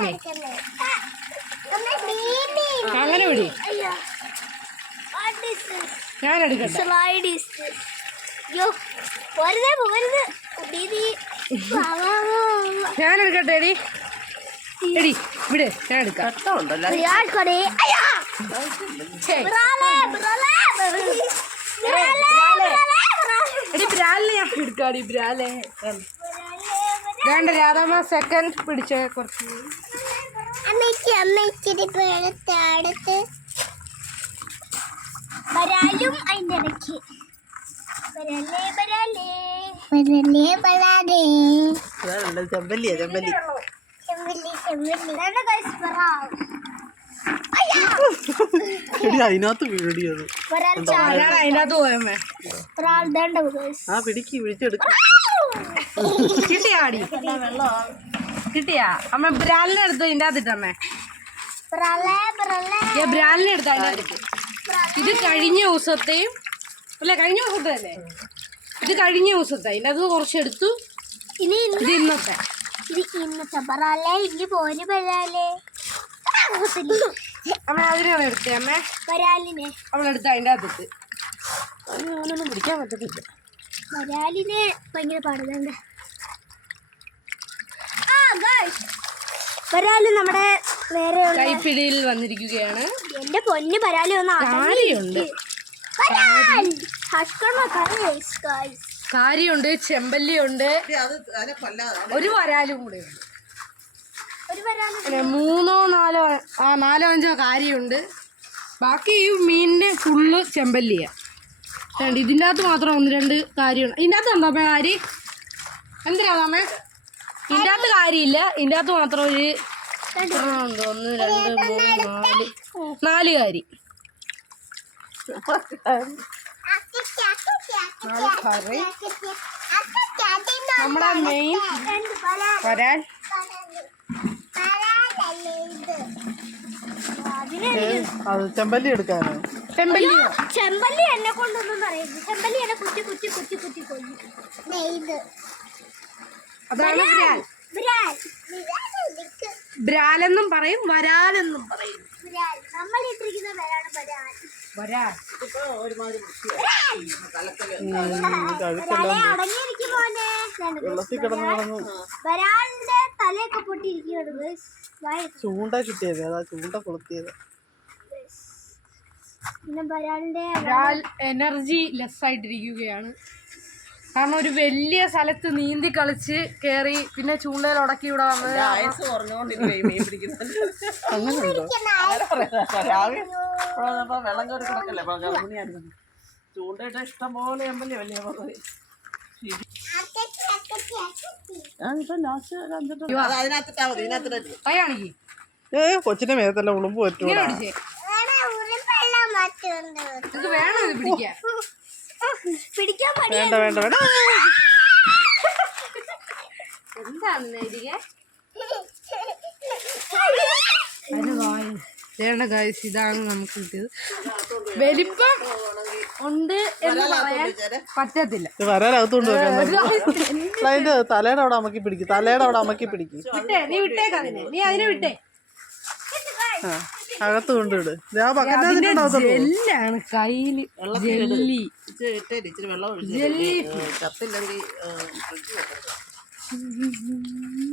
പിടിക്കാമേ അങ്ങനെ പിടി ഞാൻ എടുക്കട്ടെ. ഞാൻ എടുക്കട്ടെ എടി എടി വിട് ഞാൻ എടുക്കാം എടുക്കാടി ബ്രാലെ വേണ്ട രാധാമ സെക്കൻഡ് പിടിച്ച കുറച്ച് അമ്മയ്ക്ക് ഇപ്പൊ എടുത്ത് അടുത്ത് വരാലും അതിന്റെ ഇടയ്ക്ക്. വരല്ലേ വരാലേ വരല്ലേ വരാലേ അതാണല്ലോ ചെമ്പല്ലിയാ ചെമ്പല്ലി ചെമ്പല്ലി. ചെമ്പല്ലി വേണ്ട guys, വരാം. അയ്യാ. എടി അതിനകത്ത് വരാൽ ഞാൻ അതിനകത്ത് പോയമ്മേ. ഒരാൾ വേണ്ട guys. ആ പിടിക്ക് പിടിച്ചെടുക്കും. കിട്ടിയാടി കിട്ടിയാ? അമ്മ ബ്രാലിനെ എടുത്തു ഇതിന്റെ അകത്തിട്ടമ്മേ. ഏ ബ്രാലിനെ എടുത്ത് അതിന്റെ അകത്തിട്ട്. ഇത് കഴിഞ്ഞ ദിവസത്തെയും അല്ല കഴിഞ്ഞ ദിവസത്തെ അല്ലേ? ഇത് കഴിഞ്ഞ ദിവസത്തെ അതിന്റെ അത് കുറച്ചെടുത്തു ഇനി ഇത് ഇന്നത്തെ. ഇന്നത്തെ വരാലേ ഇനി പോര് വരാലേ അമ്മ അതിനാണ് എടുത്തേ അമ്മേ. വരാലിനെ അവളെടുത്ത് അതിന്റെ അകത്തിട്ട്. അങ്ങനൊന്നും പിടിക്കാൻ പറ്റത്തില്ല. വരാലിനെ ഭയങ്കര പാടുന്നുണ്ട് ആ ഗൈസ് വരാൽ നമ്മുടെ വേറെ ഉള്ള- കൈപ്പിടിയിൽ വന്നിരിക്കുകയാണ്. എന്റെ പൊന്ന് വരാലി ഒന്ന് കാരിയുണ്ട് കാരിയുണ്ട് ചെമ്പല്ലിയുണ്ട്. ഒരു വരാലും കൂടെ ഉണ്ട്. മൂന്നോ നാലോ ആ നാലോ അഞ്ചോ കാരിയുണ്ട് ബാക്കി ഈ മീനിന്റെ ഫുള്ള് ചെമ്പല്ലിയ. ഇതിന്റെ അകത്ത് മാത്രം ഒന്ന് രണ്ട് കാര്യമുണ്ട്. ഇതിന്റെ അകത്ത് ഉണ്ടോ അമ്മ കാരി എന്തിനാ അമ്മ? ഇതിന്റെ അകത്ത് കാര്യമില്ല. ഇതിന്റെ അകത്ത് മാത്രം ഒരു ഒന്ന് രണ്ട് മൂന്ന് നാല് നാല് കാരി നമ്മുടെ മെയിൻ വരാൻ. അത് ചെമ്പല്ലി എടുക്കാനോ? ചെമ്പല്ലി. ചെമ്പല്ലി എന്നെ കൊണ്ടൊന്നും പറയരുത്. ചെമ്പല്ലി എന്നെ കുത്തി കുത്തി കുത്തി കുത്തി കൊല്ലു. അതാണ് ബ്രാൽ. ബ്രാൽ എന്നും പറയും വരാലെന്നും പറയും. വിരാൽ വെള്ളത്തിൽ കിടന്ന് കിടന്ന് വരാലിന്റെ തലയൊക്കെ പൊട്ടിയിരിക്കുകയാണ്. ചൂണ്ട കിട്ടിയത് അതാ ചൂണ്ട കൊളുത്തിയത്. പിന്നെ വരാലിന്റെ എനർജി ലെസ് ആയിട്ടിരിക്കുകയാണ് കാരണം ഒരു വലിയ സ്ഥലത്ത് നീന്തി കളിച്ച് കേറി പിന്നെ ചൂണ്ടയിൽ ഉടക്കി ഇവിടെ വന്നത് വെള്ളം കയറി കിടക്കല്ലേ? ചൂണ്ടയിട്ട് ഇഷ്ടം പോലെ വലിയ കൊച്ചിന്റെ മേത്തല്ല ഉളുമ്പ് പറ്റൂല വേണം ഇത് പിടിക്കാൻ? പിടിക്കാൻ വേണ്ട വേണ്ട വേണ്ട. ഗായ്സ് ഇതാണ് നമുക്ക് കിട്ടിയത്. വലിപ്പം ഉണ്ട് എന്ന് പറയാൻ പറ്റത്തില്ല. വെക്കാൻ അതിന്റെ തലയുടെ അവിടെ അമ്മക്കി പിടിക്കും തലയുടെ അവിടെ അമ്മക്കി പിടിക്കും. വിട്ടേ നീ വിട്ടേക്ക് അതിനെ നീ അതിനെ വിട്ടേ. അകത്ത് കൊണ്ടുവിട് അതിന്റെ അതിനുണ്ടാവത്തുള്ളൂ ജെല്ലാണ് കയ്യിൽ ജെല്ലി. ഇച്ചിരി വെള്ളം ഒഴിച്ച് കത്തില്ലെങ്കിൽ